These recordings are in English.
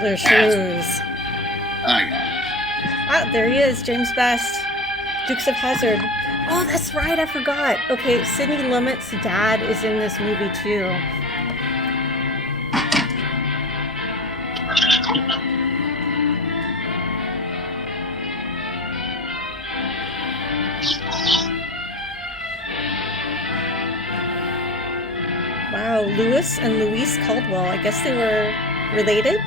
Killer Shrews. I got it. Ah, there he is, James Best. Dukes of Hazzard. Oh, that's right, I forgot. Okay, Sidney Lumet's dad is in this movie too. Wow, Lewis and Louise Caldwell. I guess they were related?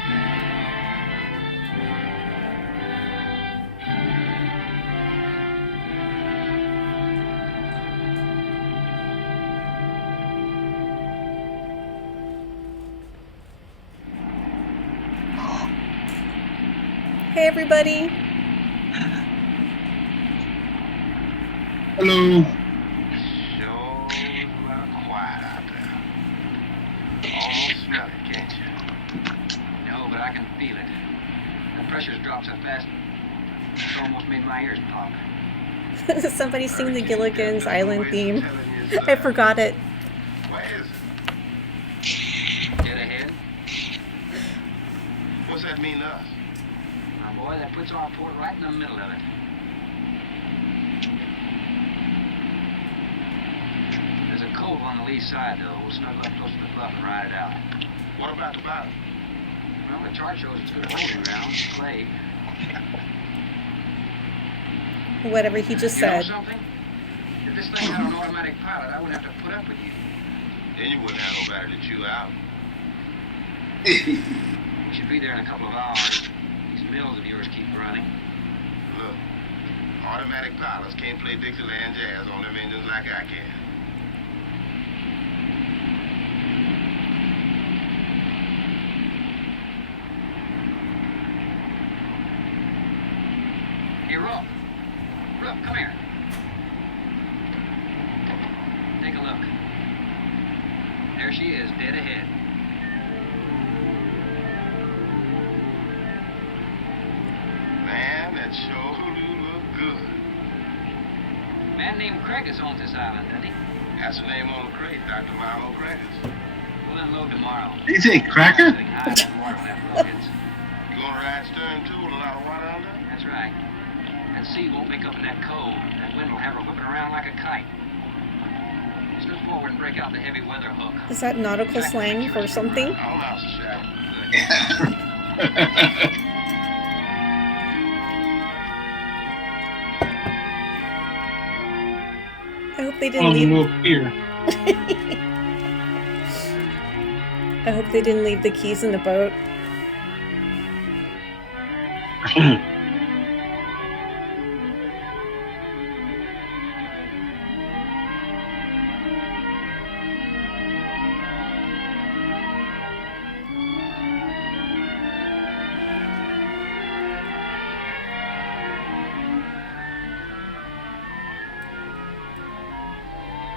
Hey, everybody. Hello. Quiet out there. Almost smell it, can't you? No, but I can feel it. The pressure's dropped so fast, it's almost made my ears pop. Somebody sing the Gilligan's Island theme. I forgot it. Where is it? Dead ahead. What's that mean to us? My boy, that puts our port right in the middle of it. There's a cove on the lee side, though. We'll snuggle up close to the bluff and ride it out. What about the bottom? Well, the chart shows it's good holding ground, clay. Whatever he just You know said. something? If this thing had an automatic pilot, I wouldn't have to put up with you. Then you wouldn't have nobody to chew out. We should be there in a couple of hours. These mills of yours keep running. Look, automatic pilots can't play Dixieland jazz on them engines like I can. Hey, Rook. Rook, come here. Take a look. There she is, dead ahead. Man, that sure do look good. A man named Craigus owns this island, doesn't he? That's the name on the crate, Dr. Milo Craigus. We'll unload tomorrow. Did you say cracker? You gonna ride stern too with a lot of water under? That's right. That sea won't pick up in that cove. That wind will have her whipping around like a kite. Slip forward and break out the heavy weather hook. Is that nautical slang for something? Oh, no, Shaq. I hope they didn't On the leave. little pier. I hope they didn't leave the keys in the boat.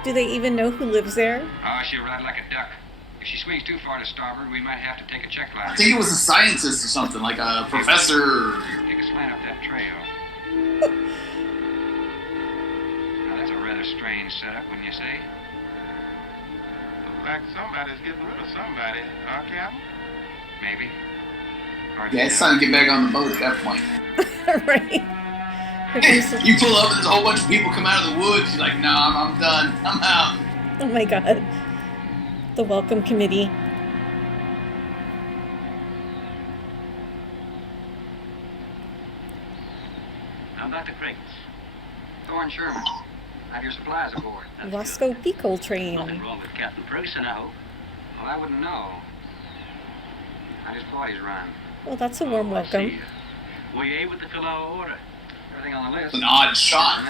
Do they even know who lives there? Oh, she'll ride like a duck. If she swings too far to starboard, we might have to take a check line. I think it was a scientist or something, like a professor. Or... Take a slant up that trail. Now, that's a rather strange setup, wouldn't you say? Looks like somebody's getting rid of somebody, huh, Captain? Maybe. Yeah, it's time to get back on the boat at that point. Right. You pull up and there's a whole bunch of people come out of the woods. You're like, no, I'm done. I'm out. Oh my god. The welcome committee. I'm Dr. Craigus. Thorne Sherman. Have your supplies aboard. That's Roscoe P. good. Coltrane. Nothing wrong with Captain Ferguson, I hope. Well, I wouldn't know. How his party's run? Well, that's a warm welcome. Were you able to fill our order? Everything on the list. It's an odd shot.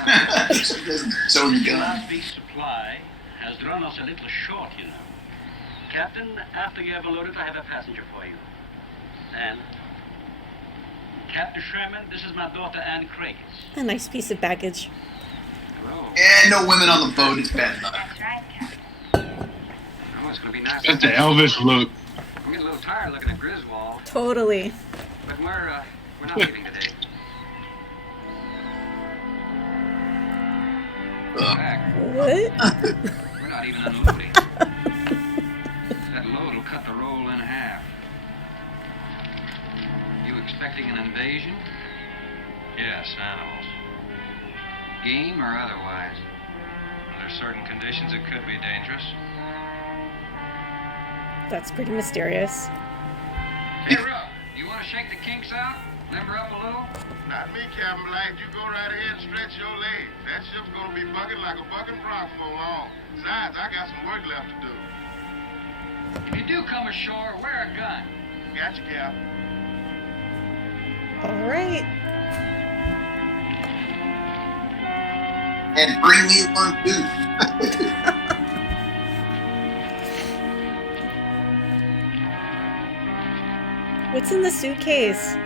So the gun. Last week's supply has run us a little short, you know. Captain, after you have unloaded, I have a passenger for you. And Captain Sherman, this is my daughter, Anne Craigus. A nice piece of baggage. Hello. Yeah, no women on the boat. It's bad enough. Oh, it's going to be nice. That's the Elvis look. I'm getting a little tired looking at Griswold, Totally. but we're not leaving today. Back. What? We're not even unloading. That load will cut the roll in half. expecting an invasion? Yes, animals. Game or otherwise? Under certain conditions, it could be dangerous. That's pretty mysterious. Hey, Ruff, you want to shake the kinks out? Limber up a little? Not me, Captain Black. You go right ahead and stretch your legs. That ship's gonna be bucking like a bucking bronc for long. Besides, I got some work left to do. If you do come ashore, wear a gun. Gotcha, Cap. All right. And bring me one too. What's in the suitcase?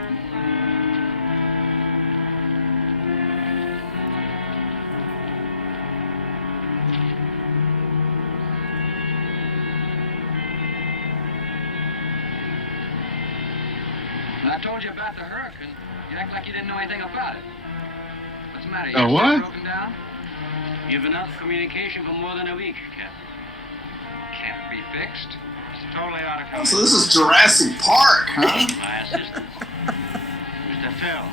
When I told you about the hurricane, you act like you didn't know anything about it. What's the matter? A what? Broken down? You've been out of communication for more than a week, Captain. Can't it be fixed? It's totally out of Oh, control. so this is Jurassic Park, huh? My assistant, Mr. Fell.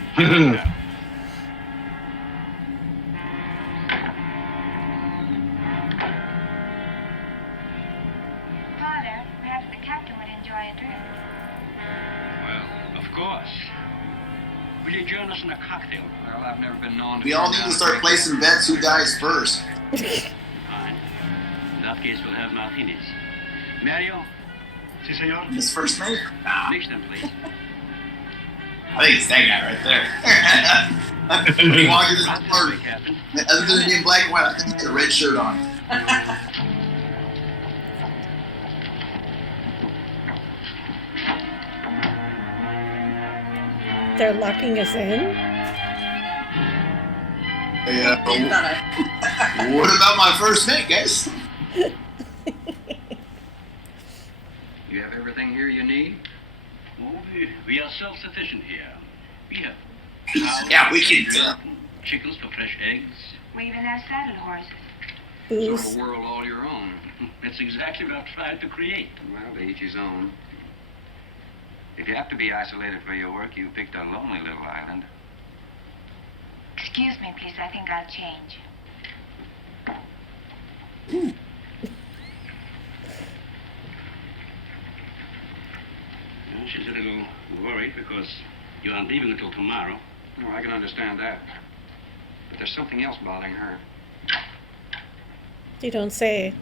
Father, perhaps the captain would enjoy a drink. Well, of course. Will you join us in a cocktail? Well, I've never been known to... We all need to start placing bets who dies first. Fine. In that case, we'll have martinis. Mario, Si, senor. His first name? Nah, mix them, please. I think it's that guy right there. When he walked into the Right this party, way, Captain. other than being black and white, I think he had a red shirt on. They're locking us in? Yeah, but what about my first mate, guys? You have everything here you need? Oh, we are self-sufficient here. We have cows, Yeah, we can tell. chickens for fresh eggs. We even have saddle horses. Sort Booze. of a world all your own. That's exactly what I've tried to create. Well, to each his own. If you have to be isolated for your work, you picked a lonely little island. Excuse me, please. I think I'll change. She's a little worried because you aren't leaving until tomorrow. Oh, I can understand that. But there's something else bothering her. You don't say.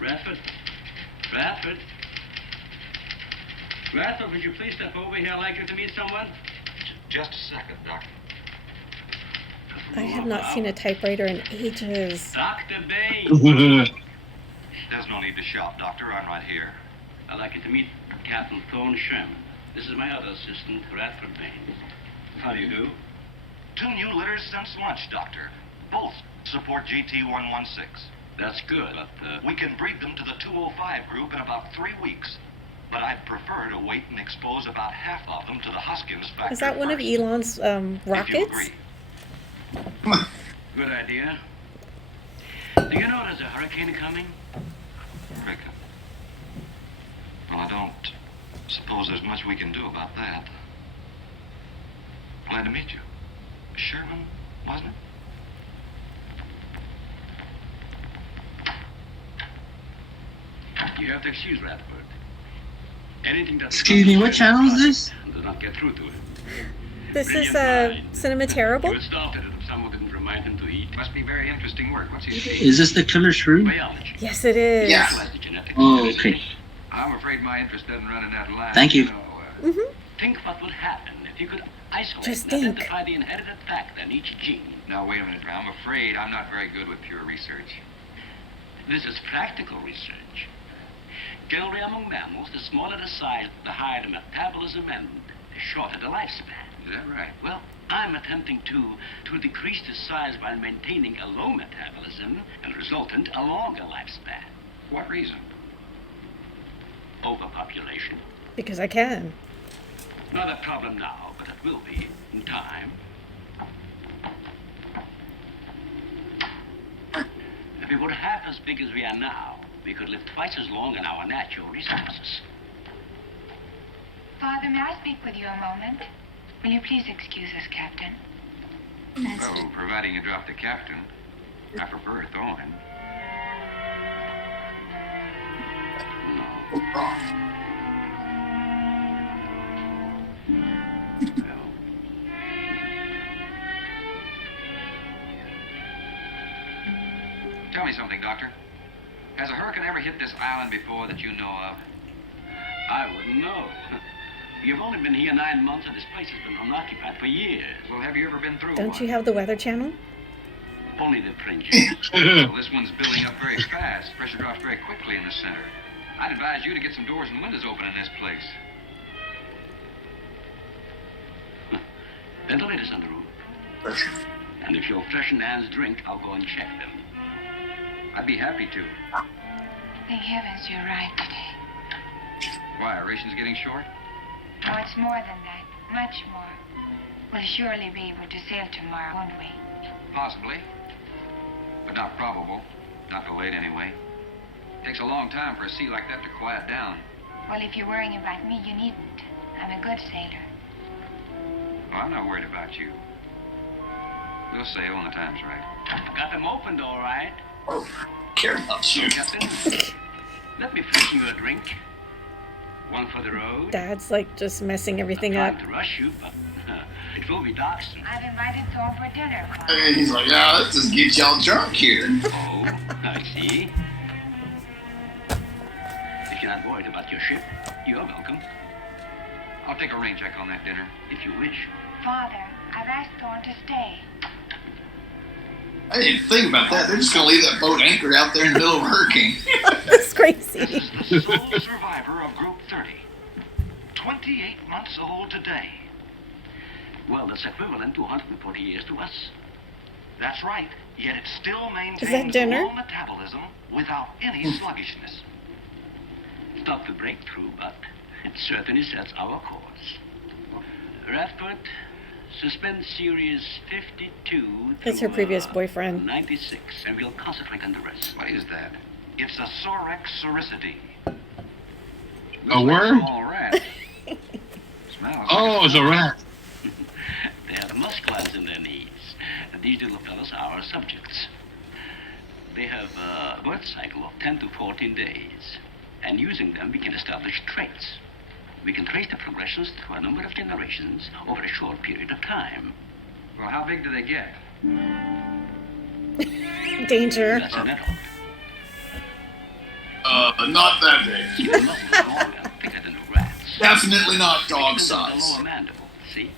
Radford? Radford? Radford, would you please step over here? I'd like you to meet someone. Just a second, Doctor. I have not seen a typewriter in ages. Dr. Bain. There's no need to shout, Doctor. I'm right here. I'd like you to meet Captain Thorne Sherman. This is my other assistant, Radford Bain. How do you do? 2 new litters since lunch, Doctor. Both support GT-116. That's good, but, We can breed them to the 205 group in about 3 weeks. But I'd prefer to wait and expose about half of them to the Hoskins factor Is that one of first. Elon's If you rockets? agree. good idea. Do you know there's a hurricane coming? Reckon. Well, I don't suppose there's much we can do about that. Glad to meet you. Sherman, wasn't it? You have to excuse Radford. Anything that's Excuse me, what channel is this? does not get through to him. This is Brilliant mind. Cinema He Terrible? would start it if someone didn't remind him to eat. Must be very interesting work. What's his name? Is this the Killer Shrew? Biology. Yes, it is. Yeah. As the genetic Oh, material. okay. I'm afraid my interest doesn't run in that line. Thank you. Mm-hmm. Think what would happen if you could isolate Just and think. identify the inherited factor in each gene. Now, wait a minute. I'm afraid I'm not very good with pure research. This is practical research. Generally among mammals, the smaller the size, the higher the metabolism and the shorter the lifespan. Is that right? Well, I'm attempting to decrease the size while maintaining a low metabolism and resultant a longer lifespan. What reason? Overpopulation. Because I can. Not a problem now, but it will be in time. we were half as big as we are now, we could live twice as long on our natural resources. Father, may I speak with you a moment? Will you please excuse us, Captain? Well, providing you drop the captain. I prefer Thorne. Tell me something, Doctor. Has a hurricane ever hit this island before that you know of? I wouldn't know. You've only been here 9 months, and this place has been unoccupied for years. Well, have you ever been through Don't one? you have the Weather Channel? Only the fringes. Well, this one's building up very fast. Pressure drops very quickly in the center. I'd advise you to get some doors and windows open in this place. Ventilators on the roof. And if you'll freshen Anne's drink, I'll go and check them. I'd be happy to. Thank heavens you're right today. Why, are rations getting short? Oh, it's more than that. Much more. We'll surely be able to sail tomorrow, won't we? Possibly. But not probable. Not delayed anyway. Takes a long time for a sea like that to quiet down. Well, if you're worrying about me, you needn't. I'm a good sailor. Well, I'm not worried about you. We'll sail when the time's right. Got them opened, all right. Oh, care about you. Captain, let me freshen you a drink. One for the road. Dad's like just messing everything I'm up. trying to rush you, but it will be dark soon. I've invited Thor for dinner, Father. And he's like, yeah, let's just get y'all drunk here. Oh, I see. If you're not worried about your ship, you're welcome. I'll take a rain check on that dinner. If you wish. Father, I've asked Thor to stay. I didn't even think about that. They're just going to leave that boat anchored out there in the middle of a hurricane. That's crazy. This is the sole survivor of Group 30. 28 months old today. Well, that's equivalent to 140 years to us. That's right. Yet it still that maintains dinner? low metabolism without any sluggishness. It's not the breakthrough, but it certainly sets our course. Radford, suspend series 52 That's her to, previous boyfriend. 96, and we'll concentrate on the rest. What is that? It's a Sorex cericity. A worm? All rat. Smells. Oh, it's a rat. They have muscles in their knees, and these little fellows are our subjects. They have a birth cycle of 10 to 14 days, and using them we can establish traits. We can trace the progressions through a number of generations over a short period of time. Well, how big do they get? Danger. That's an adult. Not that big. Your muscles are longer and thicker than a rat's. Definitely not dog Thicker than the size. lower mandible, see?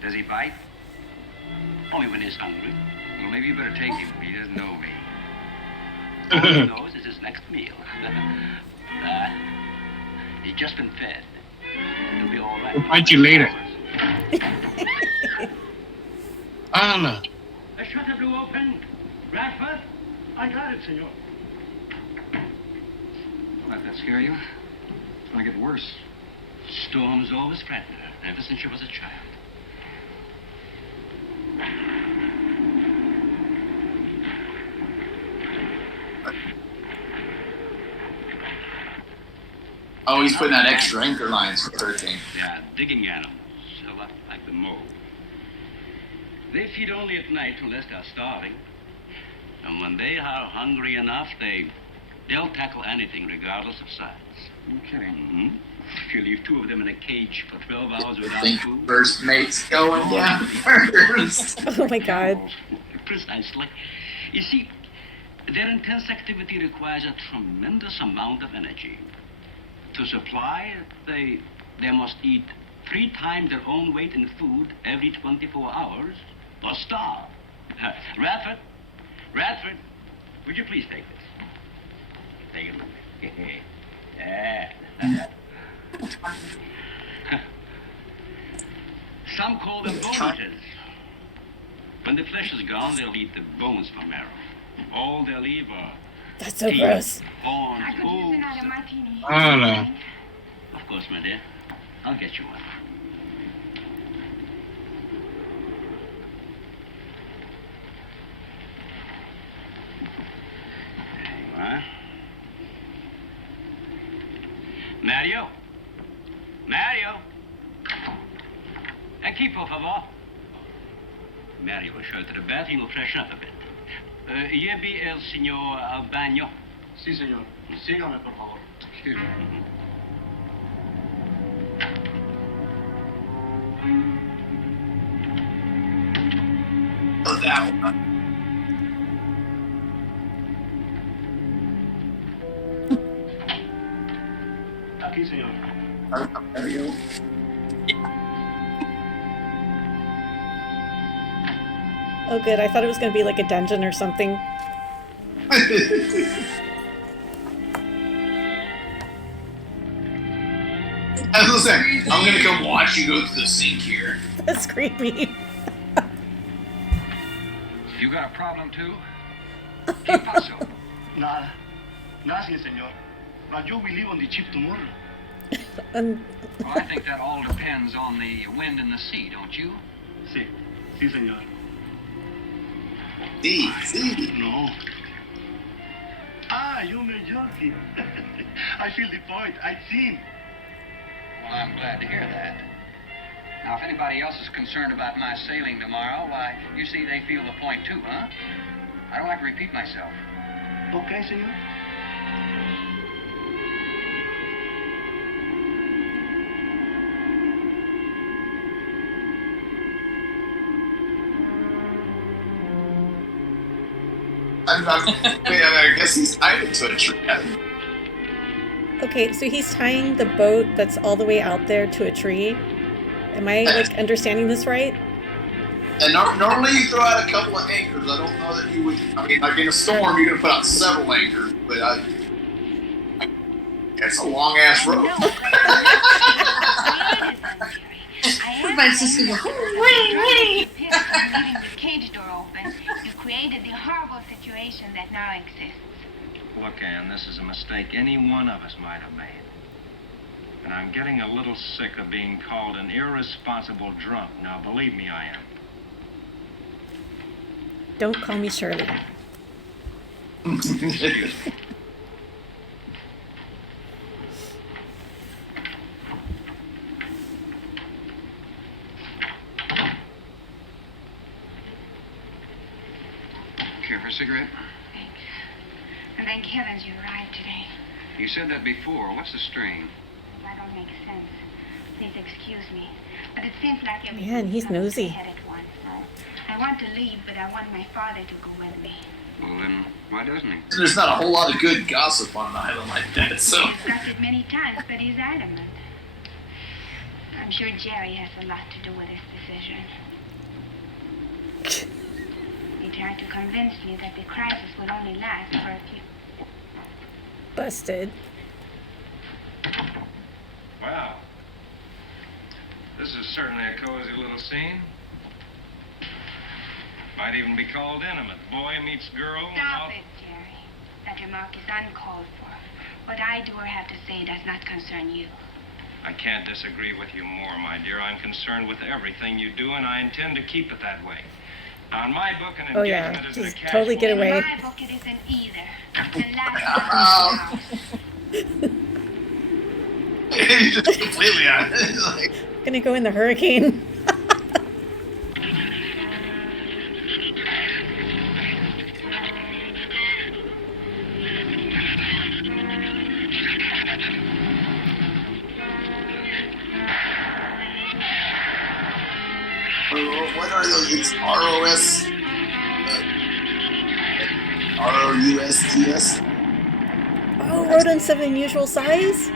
Does he bite? Only when he's hungry. Well, maybe you better take him. He doesn't know me. All he knows is his next meal. He's just been fed. He'll be all right. We'll fight you later. Anna. The shutter blew open. Radford? I got it, senor. Let that scare you? It's gonna get worse. Storms always frightened her, ever since she was a child. Oh, he's putting out extra anchor lines for hurricane. They are digging animals, a lot like the mole. They feed only at night unless they're starving. And when they are hungry enough, they'll tackle anything regardless of size. You kidding? Mm-hmm. If you leave two of them in a cage for 12 hours I without think food. first mate's going down first. Oh my God. Precisely. You see, their intense activity requires a tremendous amount of energy. To supply, they must eat 3 times their own weight in food every 24 hours or starve. Radford, would you please take this? Take a look. Yeah. Some call them bone eaters. When the flesh is gone, they'll eat the bones for marrow. All they'll leave are That's so teeth, gross. horns, I could use hooves. another martini. Anna. Of course, my dear. I'll get you one. Huh? Mario? Mario? Aquí, por favor. Mario will show to the bath. He will freshen up a bit. Lleve el señor al baño. Sí, señor. Sígame, por favor. Excuse me. Oh, that one. Aquí, señor. There you go. Oh, good. I thought it was going to be like a dungeon or something. Listen, I'm gonna come watch you go through the sink here. That's creepy. You got a problem too? ¿Qué pasó? Nada. Nothing, señor. But you will leave on the ship tomorrow. Well, I think that all depends on the wind and the sea, don't you? Sí. Sí, señor. See. No. Ah, you're joking. I feel the point. I think. Well, I'm glad to hear that. Now, if anybody else is concerned about my sailing tomorrow, why, you see they feel the point too, huh? I don't like to repeat myself. Okay, señor. I guess he's tied it to a tree. Okay, so he's tying the boat that's all the way out there to a tree. Am I like understanding this right? And normally you throw out a couple of anchors. I don't know that you would. I mean, like in a storm, you're gonna put out several anchors, but it's a long ass rope. My sister goes, leaving the cage door open, you created the horrible situation that now exists. Look, Ann, this is a mistake any one of us might have made. And I'm getting a little sick of being called an irresponsible drunk. Now, believe me, I am. Don't call me Shirley. Care for a cigarette? Thanks. And thank heavens you arrived today. You said that before. What's the strain? That don't make sense. Please excuse me. But it seems like everything Man, he's comes to a nosy. head at once. I want to leave, but I want my father to go with me. Well, then, why doesn't he? There's not a whole lot of good gossip on an island like that, so. We've discussed it many times, but he's adamant. I'm sure Jerry has a lot to do with his decision. He tried to convince me that the crisis will only last for a few. Busted. Wow. This is certainly a cozy little scene. Might even be called intimate. Boy meets girl. Stop it, Jerry. That remark is uncalled for. What I do or have to say does not concern you. I can't disagree with you more, my dear. I'm concerned with everything you do, and I intend to keep it that way. Now, in my book, an Oh yeah, engagement isn't a just casual... totally get away. In my book, it isn't either. The last He's just completely on it. It's like, Gonna go in the hurricane. what are those? It's ROS? ROUSTS? Oh, rodents of unusual size?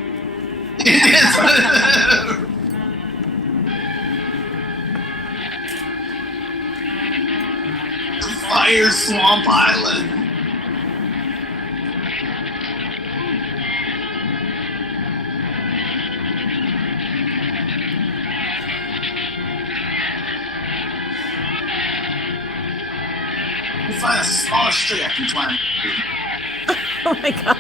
Fire Swamp Island. You find a smallest tree I can climb. Oh my god.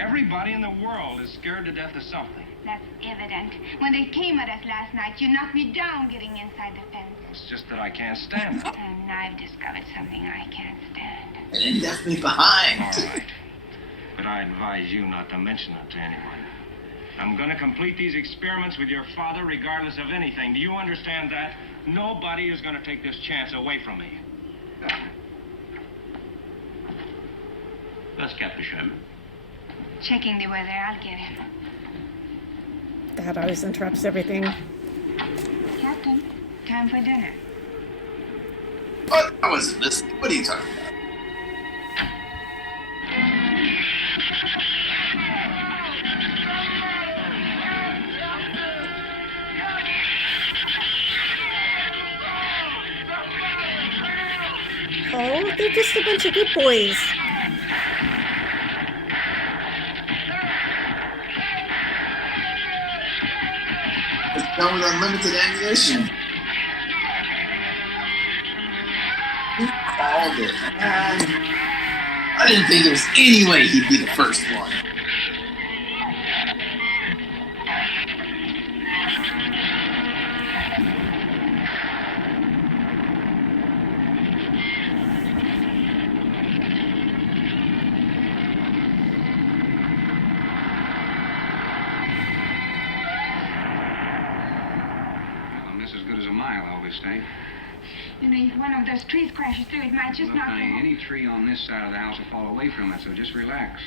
Everybody in the world is scared to death of something. That's evident. When they came at us last night, you knocked me down getting inside the fence. It's just that I can't stand it. And I've discovered something I can't stand. And then left me behind. All right. But I advise you not to mention it to anyone. I'm going to complete these experiments with your father regardless of anything. Do you understand that? Nobody is going to take this chance away from me. That's Captain Sherman. Checking the weather, I'll get him. Dad always interrupts everything. Captain, time for dinner. What? I wasn't listening. What are you talking about? Oh, they're just a bunch of good boys. It's done with unlimited ammunition. Who called it? I didn't think there was any way he'd be the first one. Stay. You know, if one of those trees crashes through, it might just Look, knock honey, you any tree on this side of the house will fall away from it, so just relax.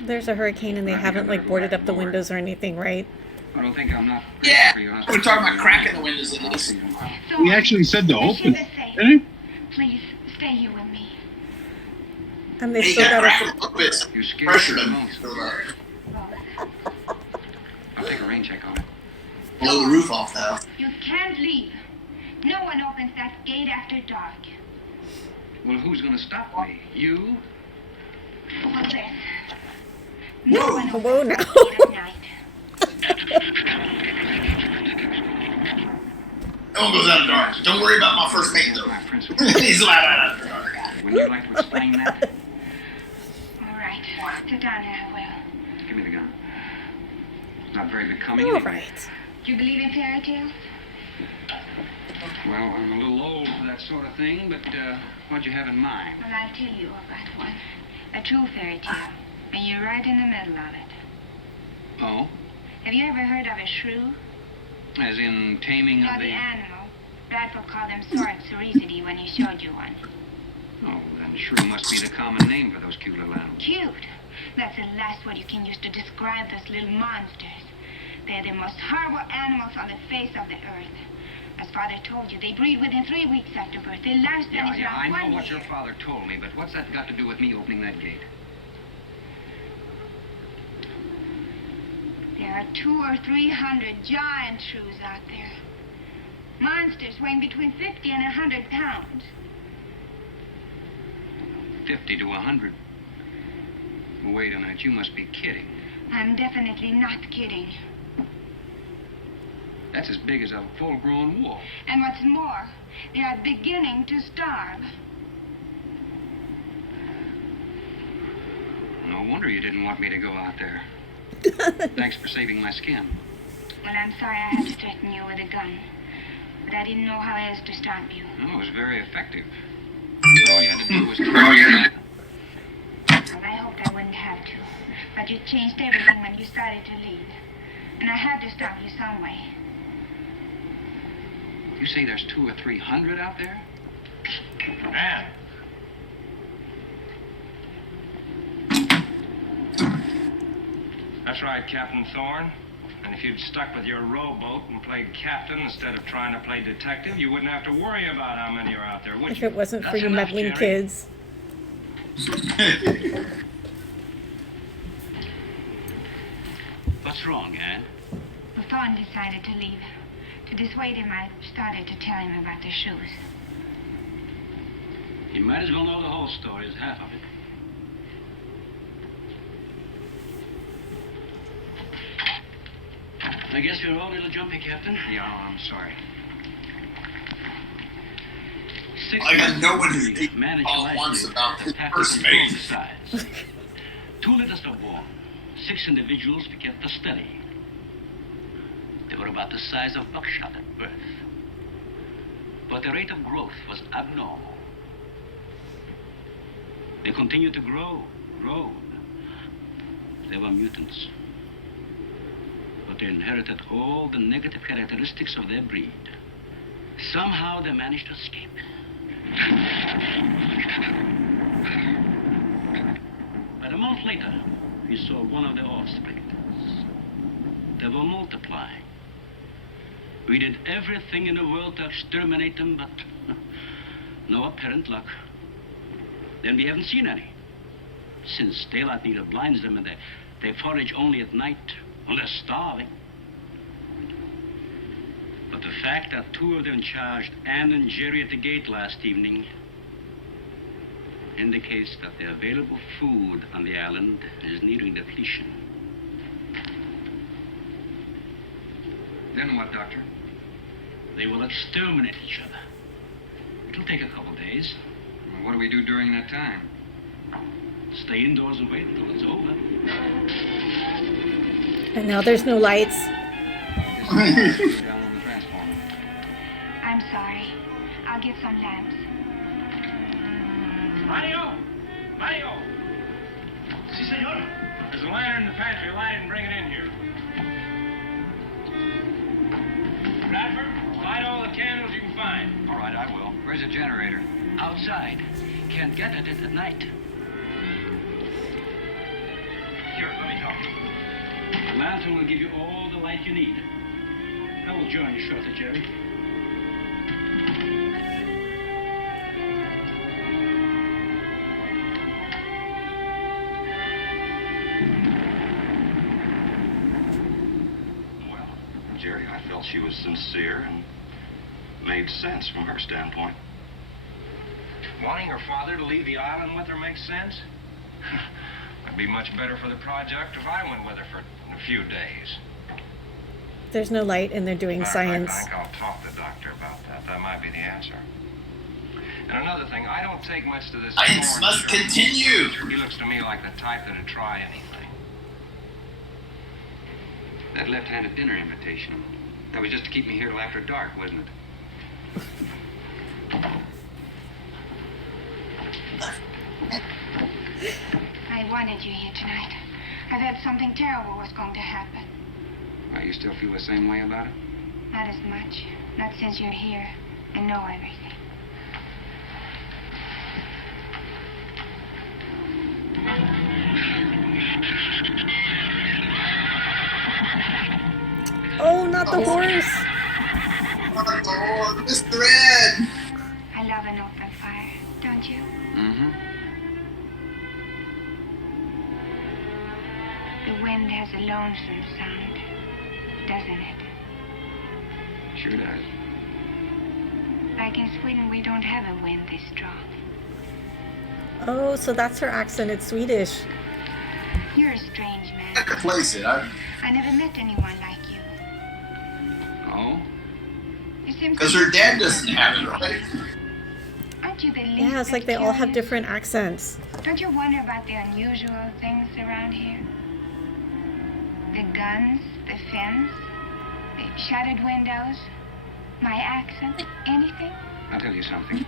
There's a hurricane and they haven't like boarded up the windows or anything, right? I don't think I'm not. Yeah, for you. we're talking about cracking the windows in this. So, He actually said to the open ship it, is safe. didn't he? Please, stay here with me. And they He still got got cracked a... a little bit. You're scared. Pressured him. I'll take a rain check on it. Blow the roof off now. You can't leave. No one opens that gate after dark. Well, who's going to stop me? You? What's this? Whoa. No one Whoa, opens now. that gate at night. No one goes out of dark. Don't worry about my first mate, though. My principal. He's allowed out after dark. Would you like to explain that? All right. Sit down here, I will. Give me the gun. It's not very becoming. All anyway. right. Do you believe in fairy tales? Well, I'm a little old for that sort of thing, but what'd you have in mind? Well, I'll tell you about one. A true fairy tale. And you're right in the middle of it. Oh? Have you ever heard of a shrew? As in taming Not of the the... animal. Dad will call them sorcericity when he showed you one. Oh, then shrew must be the common name for those cute little animals. Cute. That's the last word you can use to describe those little monsters. They're the most horrible animals on the face of the earth. As Father told you, they breed within 3 weeks after birth. Their lifespan is Yeah, I around know 1 what year. your father told me, but what's that got to do with me opening that gate? There are 200 or 300 giant shrews out there. Monsters weighing between 50 and 100 pounds. 50 to 100. Wait a minute, you must be kidding. I'm definitely not kidding. That's as big as a full-grown wolf. And what's more, they are beginning to starve. No wonder you didn't want me to go out there. Thanks for saving my skin. Well, I'm sorry I had to threaten you with a gun. But I didn't know how else to stop you. No, it was very effective. All you had to do was to... Well, I hoped I wouldn't have to. But you changed everything when you started to leave. And I had to stop you some way. You say there's 200 or 300 out there? Man. That's right, Captain Thorne. And if you'd stuck with your rowboat and played captain instead of trying to play detective, you wouldn't have to worry about how many are out there, would If you? it wasn't for That's you enough, meddling Jerry. kids. What's wrong, Anne? Well, Thorne decided to leave. To dissuade him, I started to tell him about the shoes. You might as well know the whole story as half of it. I guess you're all a little jumpy, Captain. Yeah, I'm sorry. I got no one who's managed all last once year about to his pack first it in both mate. sides. 2 liters of warm, 6 individuals we kept steady. They were about the size of buckshot at birth. But the rate of growth was abnormal. They continued to grow. They were mutants. But they inherited all the negative characteristics of their breed. Somehow they managed to escape. But a month later, we saw one of their offspring. They were multiplying. We did everything in the world to exterminate them, but no apparent luck. Then we haven't seen any. Since daylight neither blinds them and they forage only at night, well, they're starving. But the fact that 2 of them charged Anne and Jerry at the gate last evening indicates that the available food on the island is nearing depletion. Then what, Doctor? They will exterminate each other. It'll take a couple days. What do we do during that time? Stay indoors and wait until it's over. And now there's no lights. Down on the transformer. I'm sorry. I'll get some lamps. Mario! Si, senor. There's a lantern in the pantry. Light it and bring it in here. Bradford, light all the candles you can find. All right, I will. Where's the generator? Outside. Can't get at it at night. Here, let me help. The lantern will give you all the light you need. I will join you shortly, Jerry. Well, Jerry, I felt she was sincere and made sense from her standpoint. Wanting her father to leave the island with her makes sense? It'd be much better for the project if I went with her for a few days. There's no light and they're doing science. I think I'll talk to the doctor about that. That might be the answer. And another thing, I don't take much to this. Science must continue. He looks to me like the type that'd try anything. That left-handed dinner invitation. That was just to keep me here till after dark, wasn't it? I wanted you here tonight. I thought something terrible was going to happen. Why, you still feel the same way about it? Not as much. Not since you're here and know everything. Oh, not the horse! Oh, Mr. Ed! I love an open fire, don't you? Mm-hmm. The wind has a lonesome sound, doesn't it? Sure does. Like in Sweden, we don't have a wind this strong. Oh, so that's her accent. It's Swedish. You're a strange man. I could place it. I never met anyone like you. Oh? You seem Because her dad doesn't have it, right? Aren't you the least Yeah, it's bit like they all have curious? different accents. Don't you wonder about the unusual things around here? The guns, the fence, the shattered windows, my accent, anything? I'll tell you something.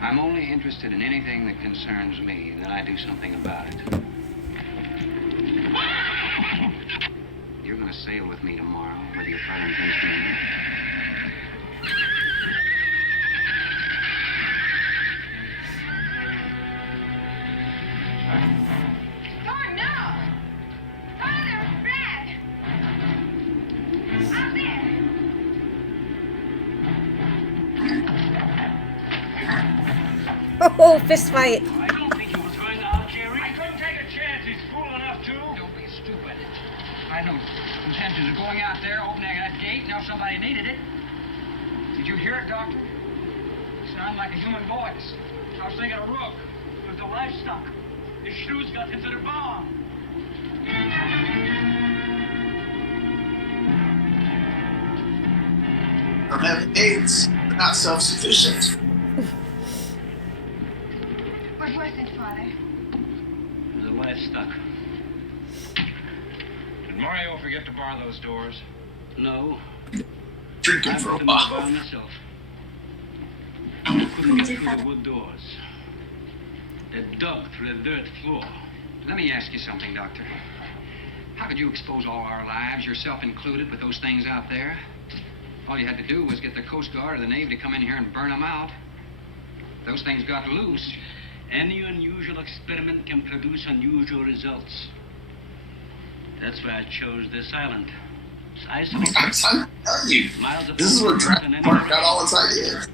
I'm only interested in anything that concerns me, then I do something about it. You're going to sail with me tomorrow, whether your father intends to or not. Oh, no! Father, Brad! Out there! Oh, fist fight. I don't think he was going out, Jerry. I couldn't take a chance. He's fool enough to. Don't be stupid. I had no intentions of going out there, opening that gate. Now somebody needed it. Did you hear it, Doctor? It sounded like a human voice. I was thinking of Rook. With the livestock. The shrews got into the barn. Don't have AIDS. They're not self-sufficient. What was it, Father? The livestock. Did Mario forget to bar those doors? No. Drinking I for a put them by while. myself. I couldn't get through the wood doors. They dug through the dirt floor. Let me ask you something, Doctor. How could you expose all our lives, yourself included, with those things out there? All you had to do was get the Coast Guard or the Navy to come in here and burn them out. Those things got loose. Any unusual experiment can produce unusual results. That's why I chose this island. It's isolated. I'm telling you, Miles this is where apart Jurassic from any Park got other. all its ideas.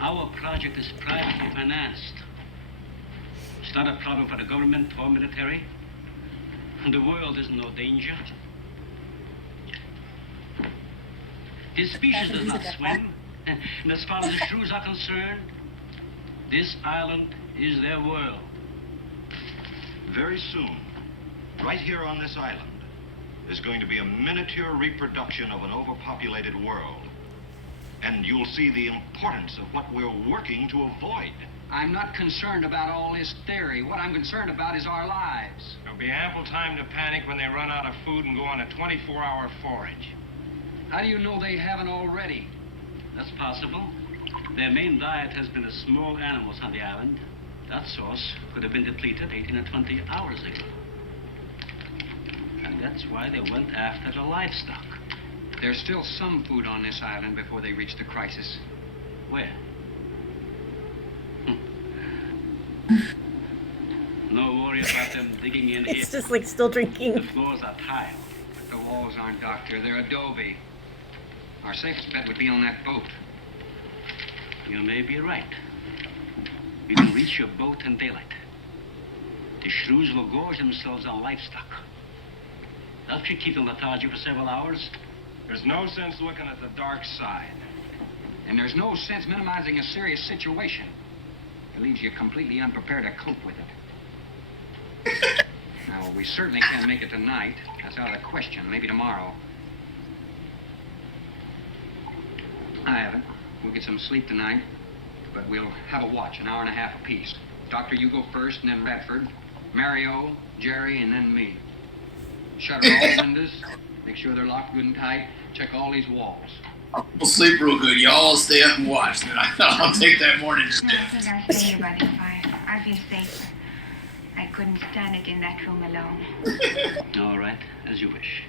Our project is privately financed. It's not a problem for the government or military. And the world is in no danger. This species does not swim. And as far as the shrews are concerned, this island is their world. Very soon, right here on this island, is going to be a miniature reproduction of an overpopulated world. And you'll see the importance of what we're working to avoid. I'm not concerned about all this theory. What I'm concerned about is our lives. There'll be ample time to panic when they run out of food and go on a 24-hour forage. How do you know they haven't already? That's possible. Their main diet has been the small animals on the island. That source could have been depleted 18 or 20 hours ago. And that's why they went after the livestock. There's still some food on this island before they reach the crisis. Where? No worry about them digging in here. It's just like still The drinking. floors are tiled. But the walls aren't, Doctor. They're adobe. Our safest bet would be on that boat. You may be right. You can reach your boat in daylight. The shrews will gorge themselves on livestock. That should keep them lethargic for several hours. There's no sense looking at the dark side. And there's no sense minimizing a serious situation. It leaves you completely unprepared to cope with it. Now, we certainly can't make it tonight. That's out of the question. Maybe tomorrow. I haven't. We'll get some sleep tonight, but we'll have a watch, an hour and a half apiece. Doctor, you go first, and then Radford, Mario, Jerry, and then me. Shutter all the windows, make sure they're locked good and tight, check all these walls. We'll sleep real good. Y'all stay up and watch. Then I'll take that morning No, shift. I think I'll stay here by the fire. I feel safer. I couldn't stand it in that room alone. All right, as you wish.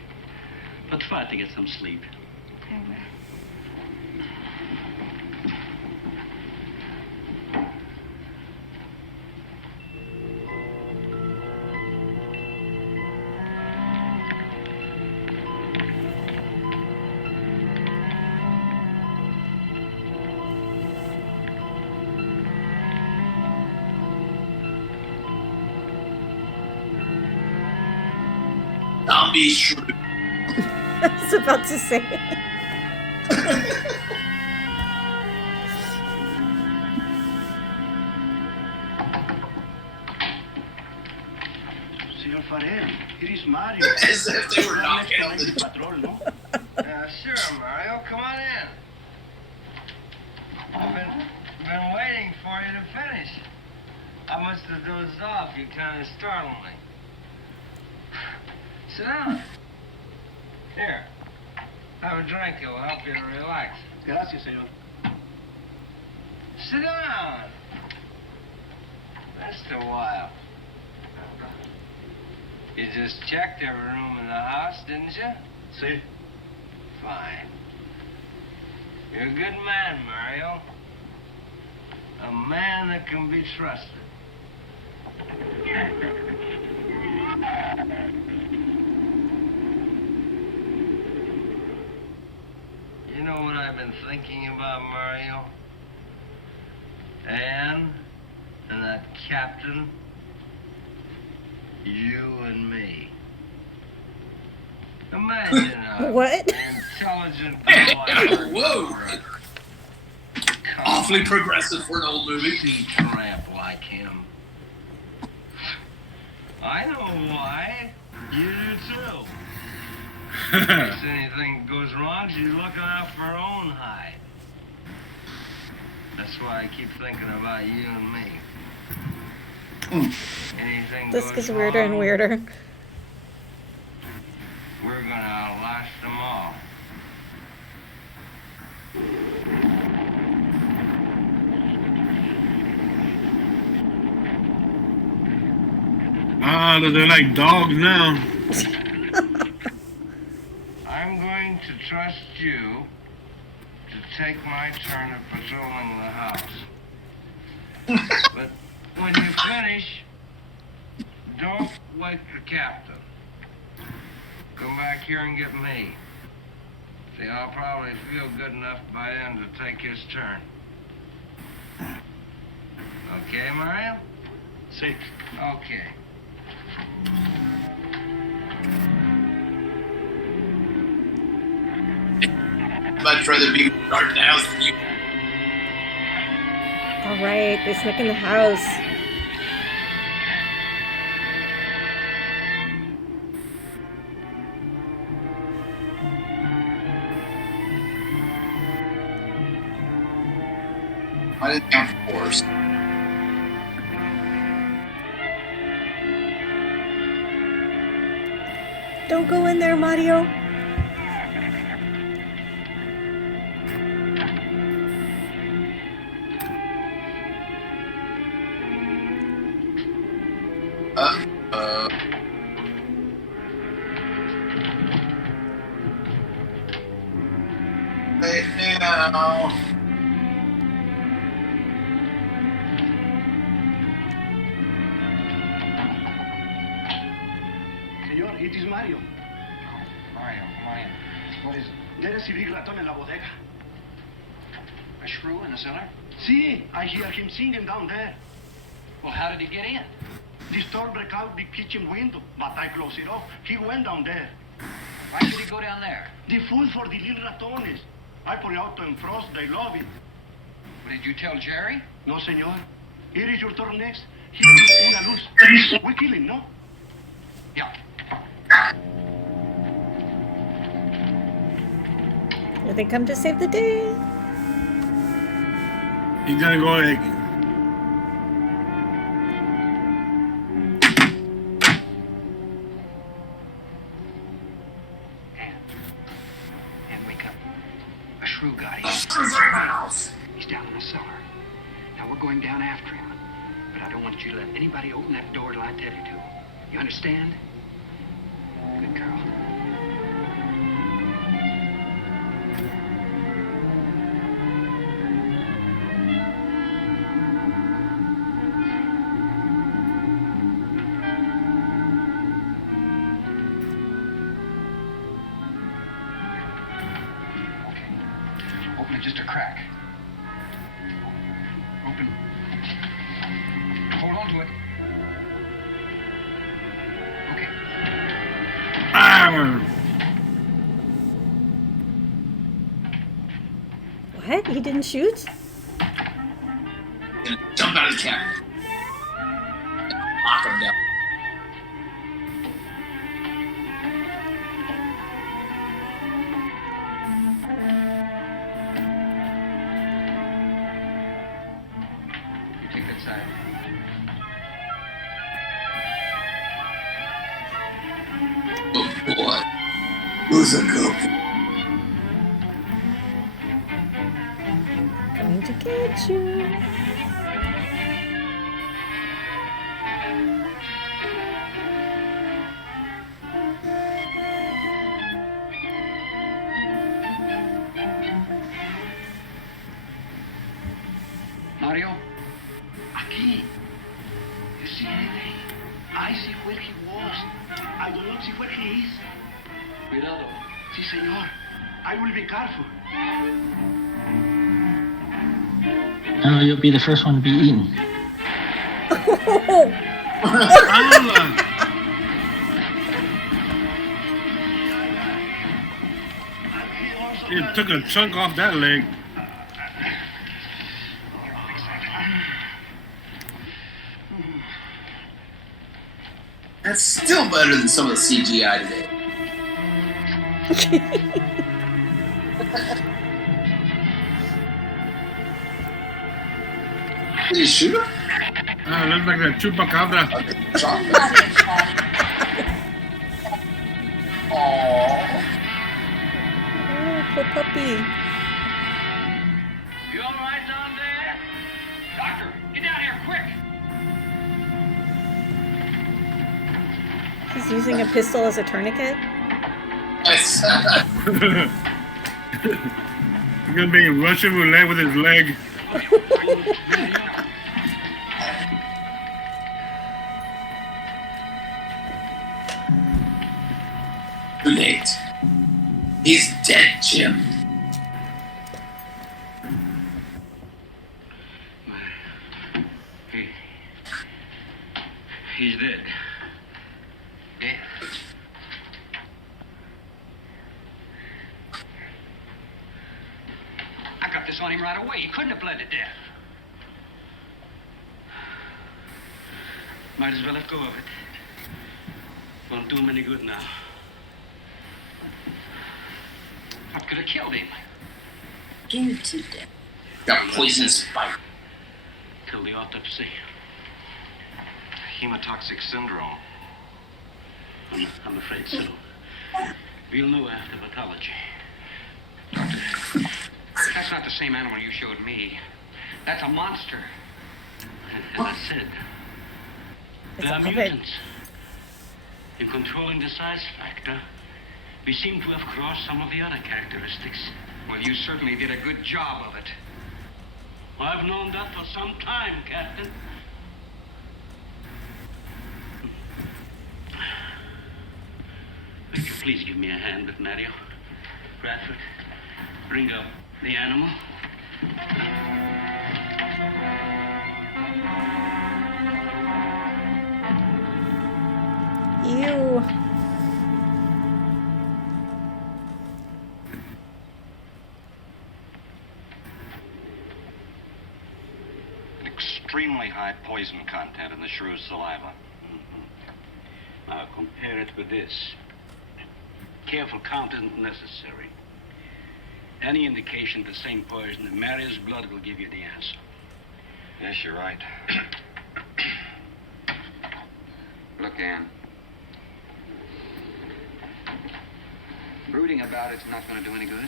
But try to get some sleep. I will. Zombie shrew. I was about to say. Señor Farel, it is Mario. As if they were knocking on the door. Patrol, no? Sure, Mario, come on in. I've been waiting for you to finish. I must have dozed off. You kind of startled me. Sit down. Here. Have a drink. It'll help you to relax. Gracias, señor. Sit down. Just a while. You just checked every room in the house, didn't you? Sí. Fine. You're a good man, Mario. A man that can be trusted. You know what I've been thinking about, Mario? Anne and that captain. You and me. Imagine a What? intelligent girl like her. Whoa. Awfully progressive for an old movie. Sea tramp like him. I know why. You do too. In case anything goes wrong, she's looking out for her own hide. That's why I keep thinking about you and me. Anything anything This goes gets weirder and wrong, weirder. we're gonna outlast them all. Ah, they're like dogs now. I'm going to trust you to take my turn of patrolling the house. But when you finish, don't wake the captain. Come back here and get me. See, I'll probably feel good enough by then to take his turn. Okay, Mario? See. Okay. I'd much rather be guarding the house than you. All right, they snuck in the house. I didn't count the horse. Don't go in there, Mario. Right now. Señor, it is Mario. Mario. What is it? Ya recibí ratón en la bodega. A shrew in the cellar? See, I hear him singing down there. Well, how did he get in? The store broke out the kitchen window, but I closed it off. He went down there. Why should he go down there? The food for the little ratones. I put it out to frost. They love it. Well, did you tell Jerry? No, señor. Here is your turn next. Here is una luz. We kill him, no? Yeah. Here they come to save the day. He's gonna go like. And wake up. A shrew got him. He's down in the cellar. Now we're going down after him. But I don't want you to let anybody open that door till I tell you to. You understand? Good girl. Open it just a crack. Open. Hold on to it. Okay. Ah! What? He didn't shoot? Gonna jump out of the cab. Knock him down. You take that side. Oh boy. Who's a good Coming to get you. Mario? Aquí. You see anything? I see where he was. I do not see where he is. Cuidado. Si, señor. I will be careful. Now you'll be the first one to be eaten. It took a chunk off that leg. That's still better than some of the CGI today. Did you shoot him? Looks like that chupacabra. Aww. Oh, poor puppy. You all right down there? Doctor, get down here quick! He's using a pistol as a tourniquet. Yes. He's gonna be Russian roulette with his leg. Too late. He's dead, Jim. He's dead. Dead. I got this on him right away. He couldn't have bled to death. Might as well let go of it. Won't do him any good now. What could have killed him? Due to death. Got poisonous bite. Till the autopsy. Hemotoxic syndrome. I'm afraid so. We'll know after pathology. That's not the same animal you showed me. That's a monster. As I said, It's they a are puppet. mutants. In controlling the size factor, we seem to have crossed some of the other characteristics. Well, you certainly did a good job of it. I've known that for some time, Captain. Will you please give me a hand with Mario? Bradford, bring up the animal. Ew. An extremely high poison content in the shrew's saliva. Now compare it with this. Careful count isn't necessary. Any indication of the same poison in Mario's blood will give you the answer. Yes, you're right. Look, Ann. Brooding about it's not going to do any good.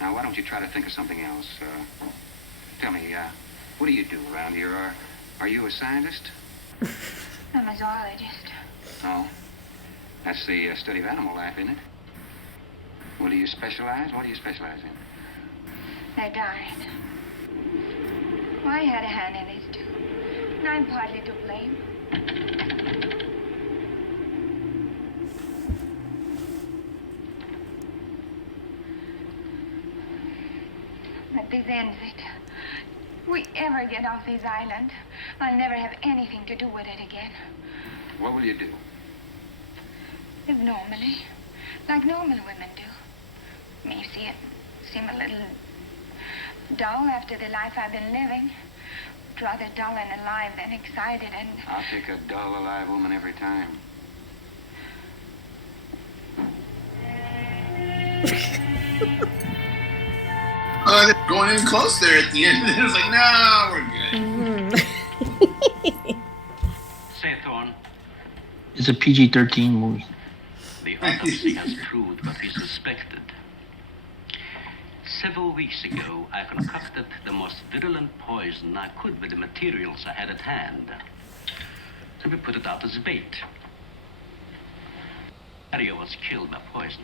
Now, why don't you try to think of something else? Tell me, what do you do around here? Are you a scientist? I'm a zoologist. No. That's the study of animal life, isn't it? Well, do you specialize? What do you specialize in? They died. Well, I had a hand in this, too. And I'm partly to blame. But this ends it. If we ever get off this island, I'll never have anything to do with it again. What will you do? Live normally, like normal women do. Me see it seem a little dull after the life I've been living. Rather dull and alive than excited and... I'll take a dull, alive woman every time. They're going in close there at the end. It was like, no, we're good. Say, Thorne, It's a PG-13 movie. the autopsy has proved what we suspected. Several weeks ago, I concocted the most virulent poison I could with the materials I had at hand. So we put it out as bait. Mario was killed by poison.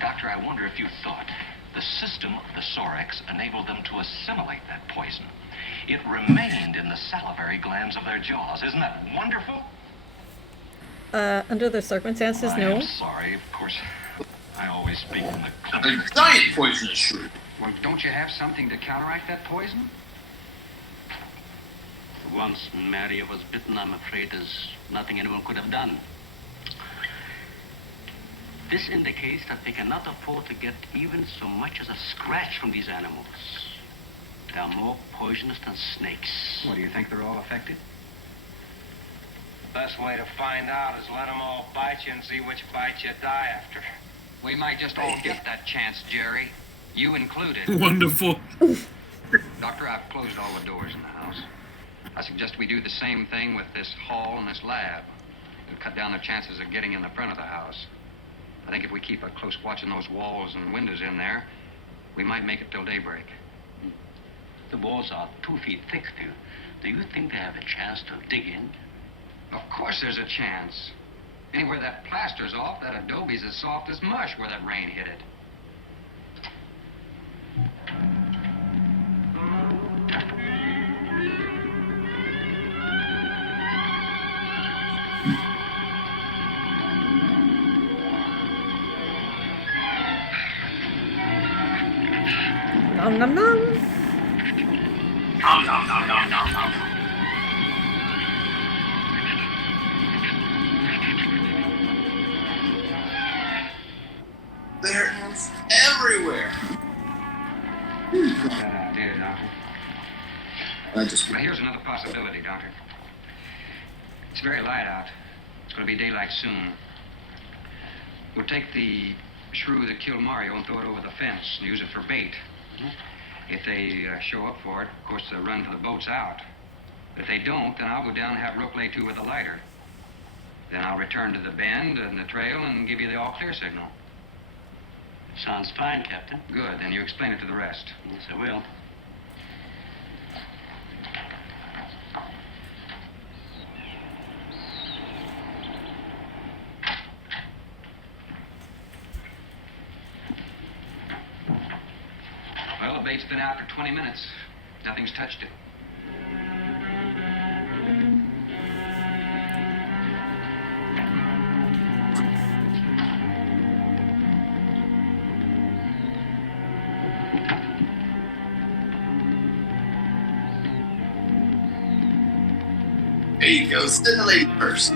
Doctor, I wonder if you thought the system of the Sorex enabled them to assimilate that poison. It remained in the salivary glands of their jaws. Isn't that wonderful? Under the circumstances, no. I'm sorry, of course. I always speak from the... A giant poisonous shrew. Well, don't you have something to counteract that poison? Once Mario was bitten, I'm afraid there's nothing anyone could have done. This indicates that we cannot afford to get even so much as a scratch from these animals. They are more poisonous than snakes. What, do you think they're all affected? Best way to find out is let them all bite you and see which bite you die after. We might just all get that chance, Jerry. You included. Wonderful. Doctor, I've closed all the doors in the house. I suggest we do the same thing with this hall and this lab. It'll cut down the chances of getting in the front of the house. I think if we keep a close watch on those walls and windows in there, we might make it till daybreak. The walls are 2 feet thick. Do you think they have a chance to dig in? Of course there's a chance. Anywhere that plaster's off, that adobe's as soft as mush where that rain hit it. Nom nom nom. Nom, nom, nom, nom, nom, nom. They're everywhere. Good idea, Doctor. But here's another possibility, Doctor. It's very light out. It's going to be daylight soon. We'll take the shrew that killed Mario and throw it over the fence and use it for bait. If they show up for it, of course, they'll run for the boats out. If they don't, then I'll go down and have Rook lay to with a lighter. Then I'll return to the bend and the trail and give you the all-clear signal. Sounds fine, Captain. Good, then you explain it to the rest. Yes, I will. Well, the bait's been out for 20 minutes. Nothing's touched it. there you go. Send the lady first.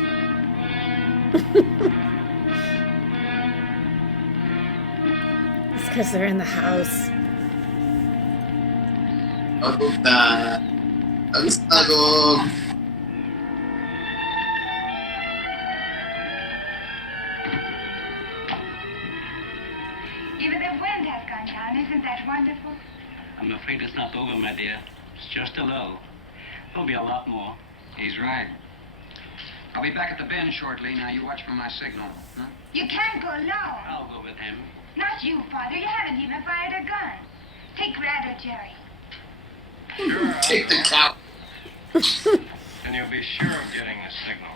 It's because they're in the house. Snuggle. Even the wind has gone down. Isn't that wonderful? I'm afraid it's not over, my dear. It's just a lull. There'll be a lot more. He's right. I'll be back at the bend shortly. Now you watch for my signal. Huh? You can't go alone. I'll go with him. Not you, Father. You haven't even fired a gun. Take Red or Jerry. Sure, Take the cow. and you'll be sure of getting a signal.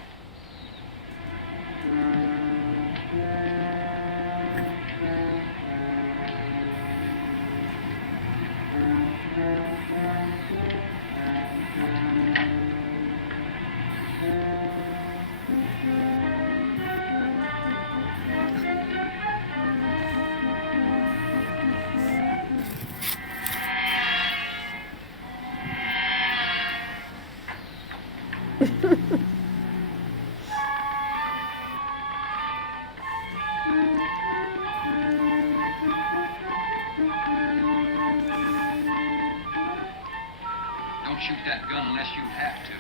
Don't shoot that gun unless you have to.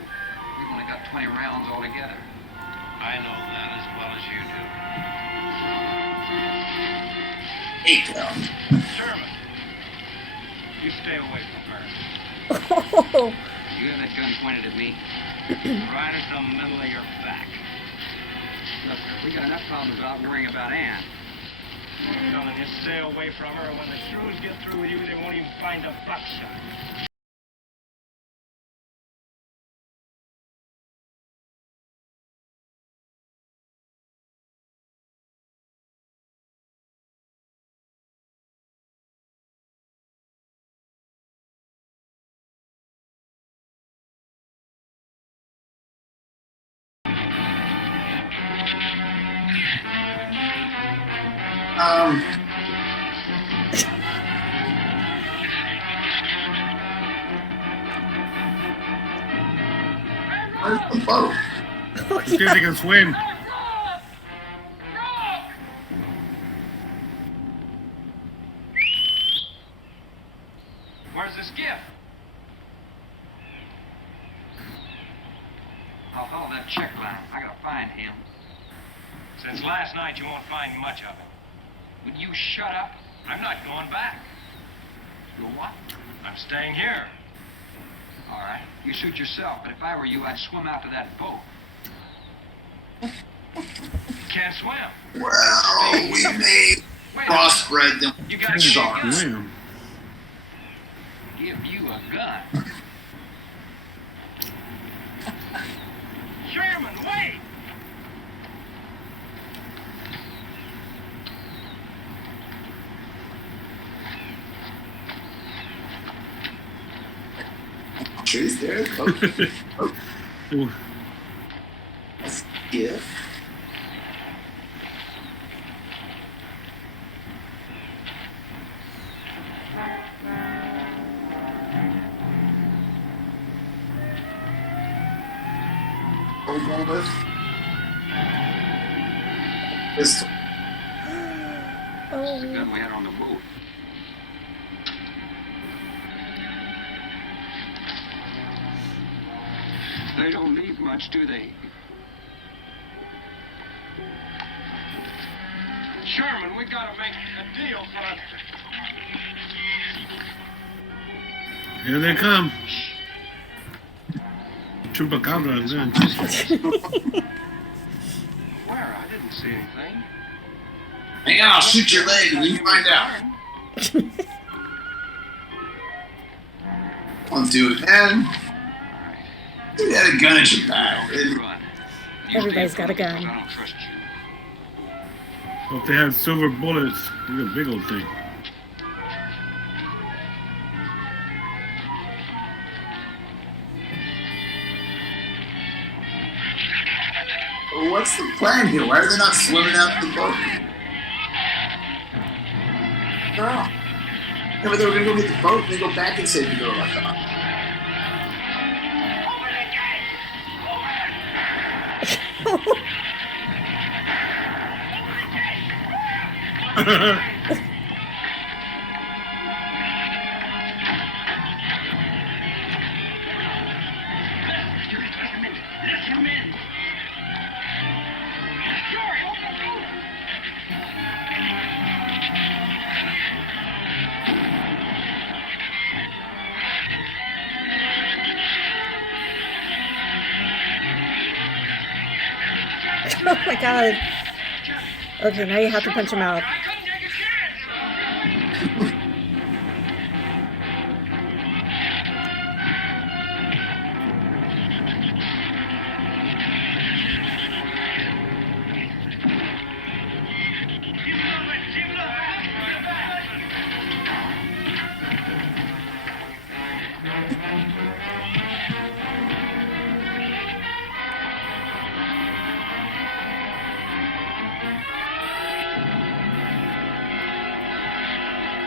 We've only got 20 rounds altogether. I know that as well as you do. 8 rounds. Sherman, you stay away from her. Oh, You have that gun pointed at me. Right at the middle of your back. Look, we got enough problems out worrying about Ann. I'm telling you, stay away from her, or when the shrews get through with you, they won't even find a buckshot. Where's the boat? Let's see if they can swim. Where's the skiff? I'll follow that check line. I gotta find him. Since last night, you won't find much of him. Would you shut up? I'm not going back. You what? I'm staying here. All right, you suit yourself, but if I were you, I'd swim out to that boat. Can't swim. Well, we may crossbred them You got sharks. Damn. Give you a gun. Sherman, wait! Trees there. Oh. Ooh. Yeah. Hold on, pistol. This is the gun we had on the boat. They don't need much, do they? Sherman, we gotta make a deal for us. Here they come. Chupacabra is in. Where? I didn't see anything. Hang on, I'll shoot your leg and you find out. Don't do it, man. You got a gun at your back. Really? Everybody's got a gun. I don't trust you. Well, if they had silver bullets, look at a big old thing. Well, what's the plan here? Why are they not swimming out the boat? No. Yeah, but they were going to go get the boat and then go back and save the girl, I thought. Oh my god. Okay, now you have to punch him out.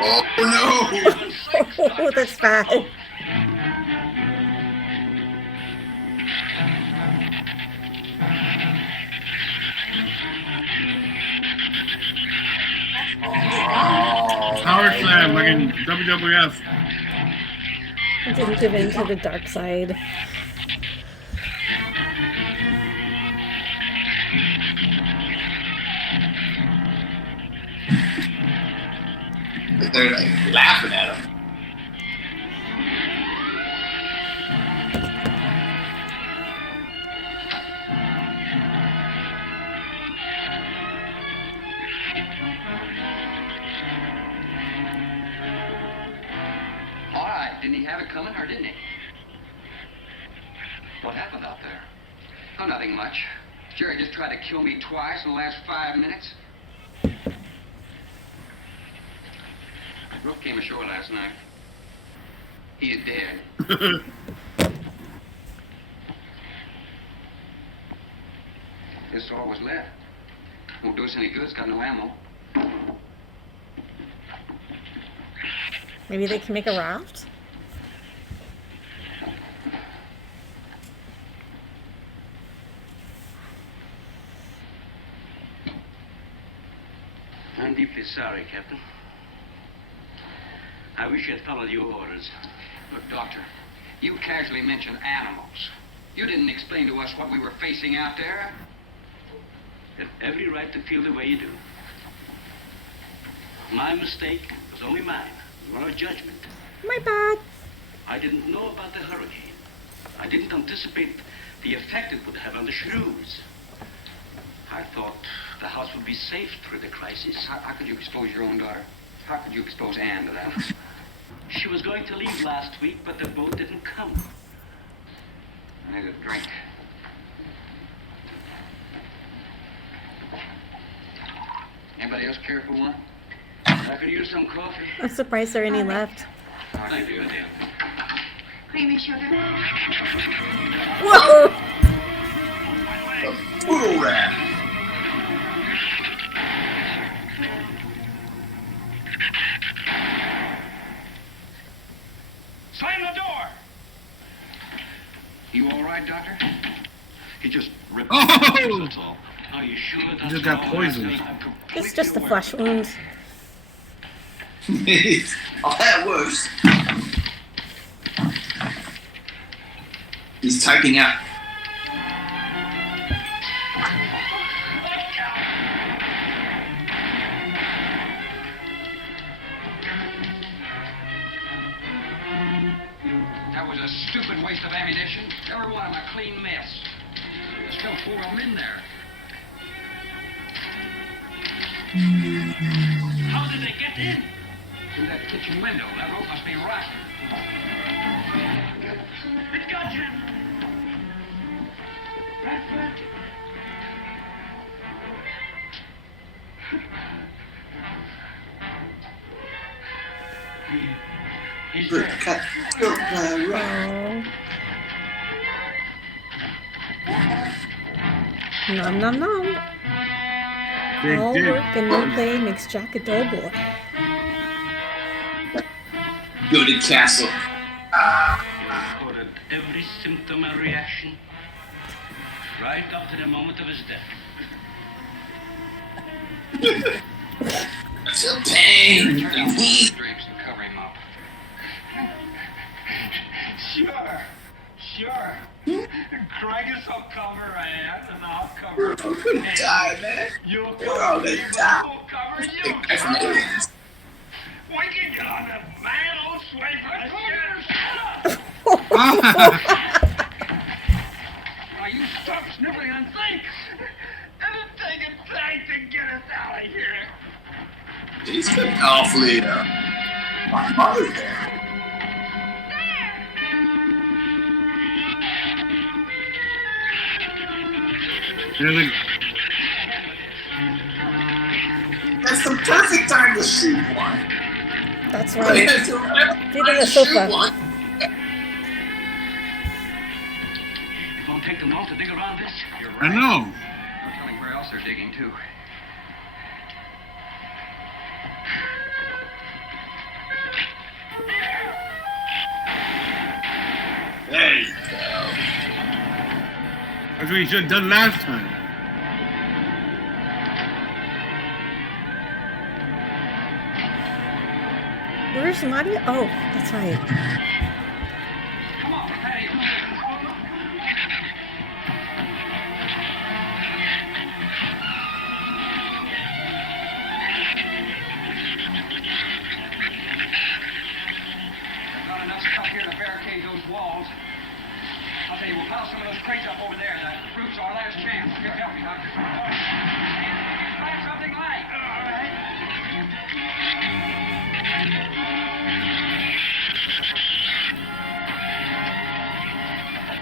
Oh no! Oh, that's bad. Power slam like in WWF. Didn't give in to the dark side. They're like laughing at him. All right, didn't he have it coming, or didn't he? What happened out there? Oh, nothing much. Jerry just tried to kill me twice in the last 5 minutes. Brooke came ashore last night. He's dead. This is all was left. Won't do us any good. It's got no ammo. Maybe they can make a raft? I'm deeply sorry, Captain. I wish I'd followed your orders. Look, Doctor, you casually mentioned animals. You didn't explain to us what we were facing out there. You have every right to feel the way you do. My mistake was only mine. It was not a judgment. My bad. I didn't know about the hurricane. I didn't anticipate the effect it would have on the Shrews. I thought the house would be safe through the crisis. How could you expose your own daughter? How could you expose Anne to that? She was going to leave last week, but the boat didn't come. I need a drink. Anybody else care for one? I could use some coffee. I'm surprised there are any left. Thank you, dear. Creamy sugar. Whoa! A poodle rat. Slam the door! You all right, Doctor? He just ripped Oh! that's all. Are you sure He that's just got all? poisoned. It's just a flesh wound. Oh, that works. He's typing out. That was a stupid waste of ammunition. Every one of them a clean mess. There's still 4 of them in there. How did they get in? Through that kitchen window. That rope must be rotten. It got you. Bradford. He's dead. Cut. Go, Oh. Nom nom nom. Big All dick. work and no play makes Jack a dull boy. Go to castle. Recorded every symptom and reaction right up to the moment of his death. It's a pain. Turn down the drapes and cover him up. Sure. Craigus will cover Anne, and I'll We're cover all gonna die, man. You'll We're all cover me, gonna but die. we'll cover you. Big guy from aliens. We can get on the man old swing for the shit. Now you stop sniveling and think. It'll take a tank to get us out of here. He's getting awfully, my mother there. Really? That's the perfect time to shoot one. That's right. Get on the Shoot sofa. one. It won't take them long to dig around this. You're I right. know. No telling where else they're digging to. There you go. That's what you should have done last time. Where's Nadia? Oh, that's right. Come on, Patty. There's not enough stuff here to barricade those walls. I'll tell you, we'll pile some of those crates up over there. The fruit's our last chance. Here, help me, Doctor. Plant something light. All right.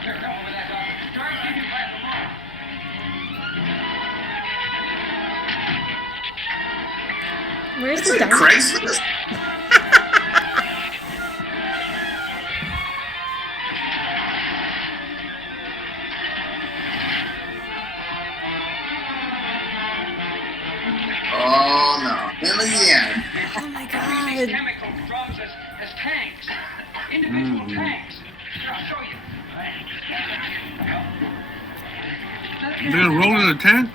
Here, come over there, Doctor. Charles, keep your plant the more. Where's It's the like dinosaur? Craigslist. Oh no, him again. Oh my These god. chemical drums as tanks. Individual tanks. Here, I'll show you. They're gonna roll in the tank?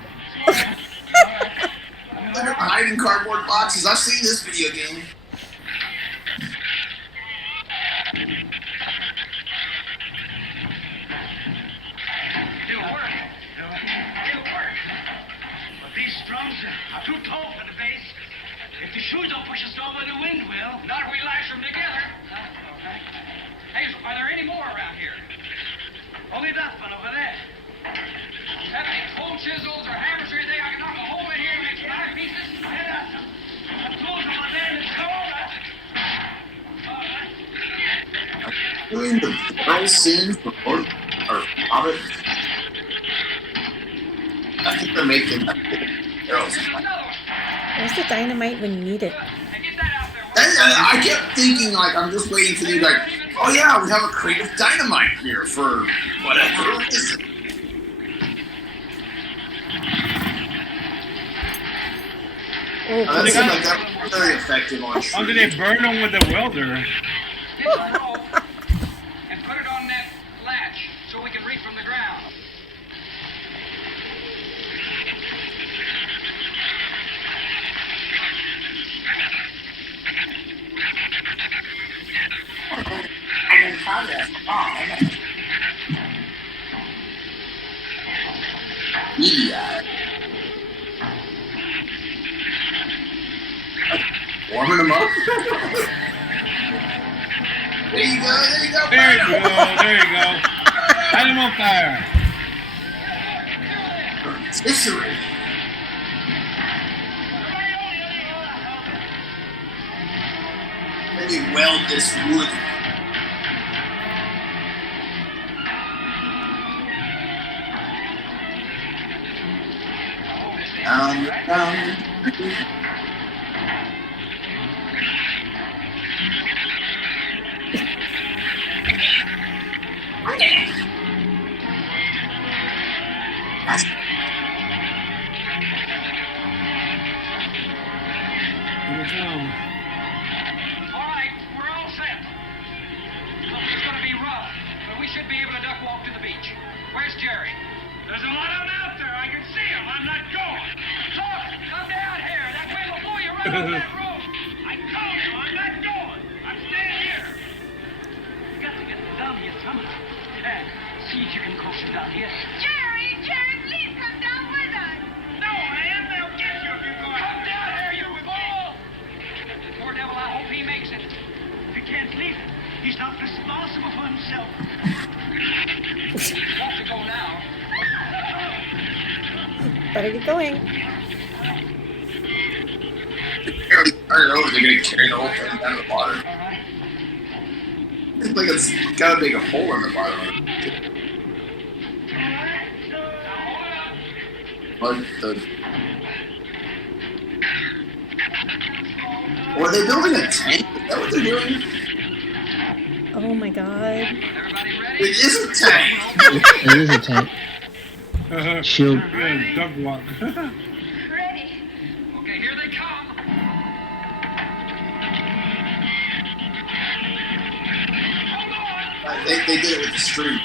They're hiding cardboard boxes. I've seen this video game. It'll work. It'll work. But these drums are too tall for the base. If the shoes don't push us over, the wind will. Not if we lash them together. Hazel, are there any more around here? Only that one over there. Have any cold chisels or hammers or anything? I can knock a hole in here and make 5 pieces? Yeah, some tools on my bed and so on. Doing the barrel scene for Hobbit. I think they're making barrels. Where's the dynamite when you need it? I kept thinking, like, I'm just waiting for you, like, oh yeah, we have a crate of dynamite here for whatever reason. That seemed like that was very effective on How did they burn them with the welder? Get the rope and put it on that latch so we can reach from the ground. Yeah. Warming them up. There you go. There you go. There you go. There you go. Light them on fire. Rotisserie. Maybe weld this wood. Better get going. I don't know if they're going to carry the whole thing down to the water. It's like it's got to make a hole in the bottom of it. What the... Or are they building a tank? Is that what they're doing? Oh my god. It is a tank! It is a tank. Shield. Yeah, duck walk. Ready. Okay, here they come. They did it with the street.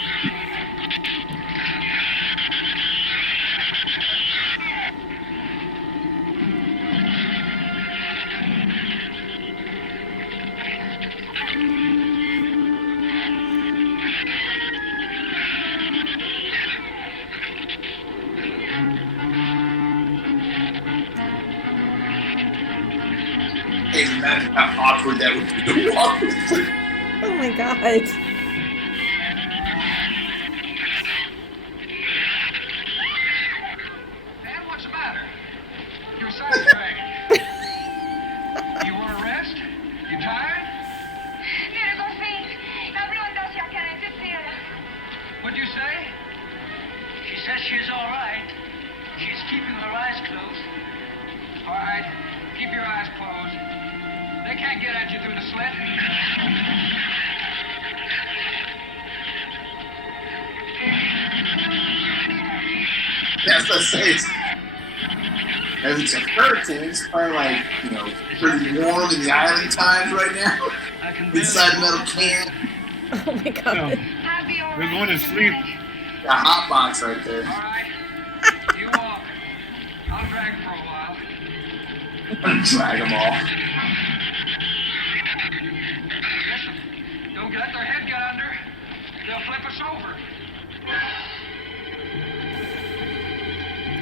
Hey, imagine how awkward that would be to walk with. Oh my god. Dan, what's the matter? You're sidetracked. You want to rest? You tired? What'd you say? She says she's all right. She's keeping her eyes closed. All right, keep your eyes closed. They can't get at you through the slit. That's what I say. As it's a hurricane, it's probably like, you know, pretty warm in the island times right now. Inside the metal can. Oh my god. No. They're going to sleep. A hot box right there. All right, you walk. I'll drag for a while. Drag them off. Listen, don't let their head get under. They'll flip us over.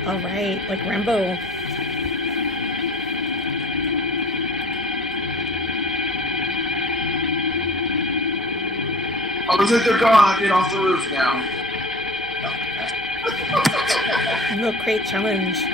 All right, like Rambo. Looks like they're gone. Get off the roof now. Milk crate challenge.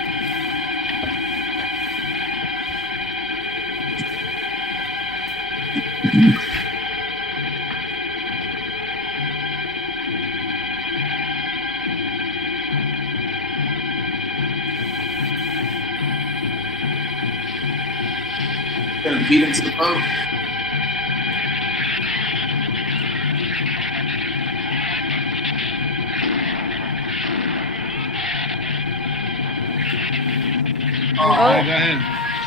Gonna beat him to the boat. Oh, go ahead.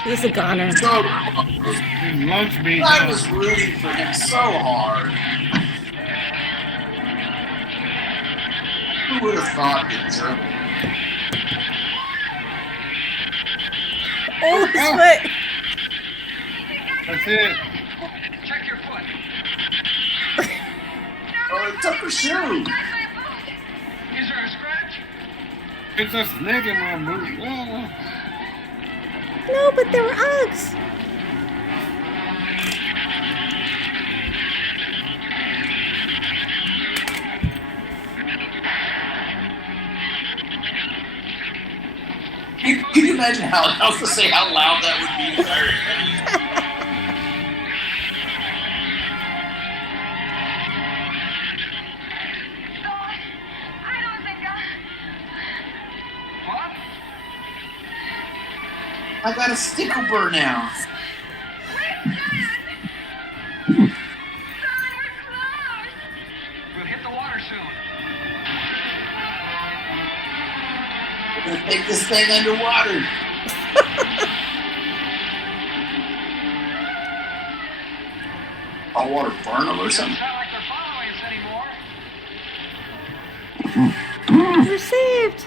He's a goner. So His lunch meat. I was rooting for him so hard. Who would have thought it, sir? Oh, his foot. That's it. Check your foot. Oh, it took a shoe. Is there a scratch? It's a snake in my boot. Oh. No, but they were Uggs. Can you imagine how else to say how loud that would be? I don't think What? I got a stickleburr now. We'll hit the water soon. We're gonna take this thing underwater. All water burn them or something? Sound like they're following us anymore. We're saved.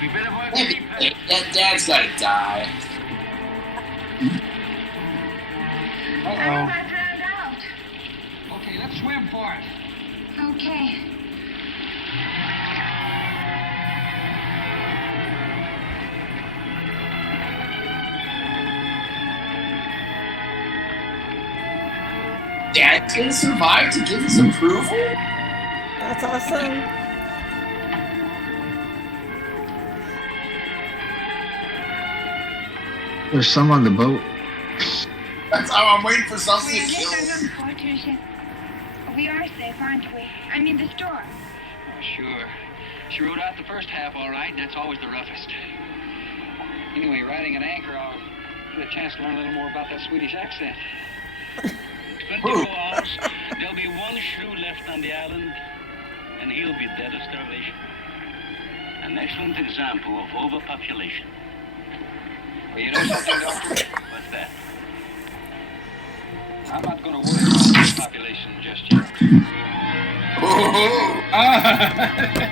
We better avoid the Maybe deep end. that dad's gotta die. Uh-oh. I drowned out. Okay, let's swim for it. Okay. Dad's gonna survive to give his approval? That's awesome. There's some on the boat. That's how I'm waiting for something to kill him. Patricia. We are safe, aren't we? I mean, the storm. Oh, sure. She rode out the first half all right, and that's always the roughest. Anyway, riding an anchor, I'll get a chance to learn a little more about that Swedish accent. 24 hours, there'll be one shrew left on the island, and he'll be dead of starvation. An excellent example of overpopulation. Well, you know something, Doctor? What's that? I'm not going to worry about overpopulation just yet. Oh, Ah.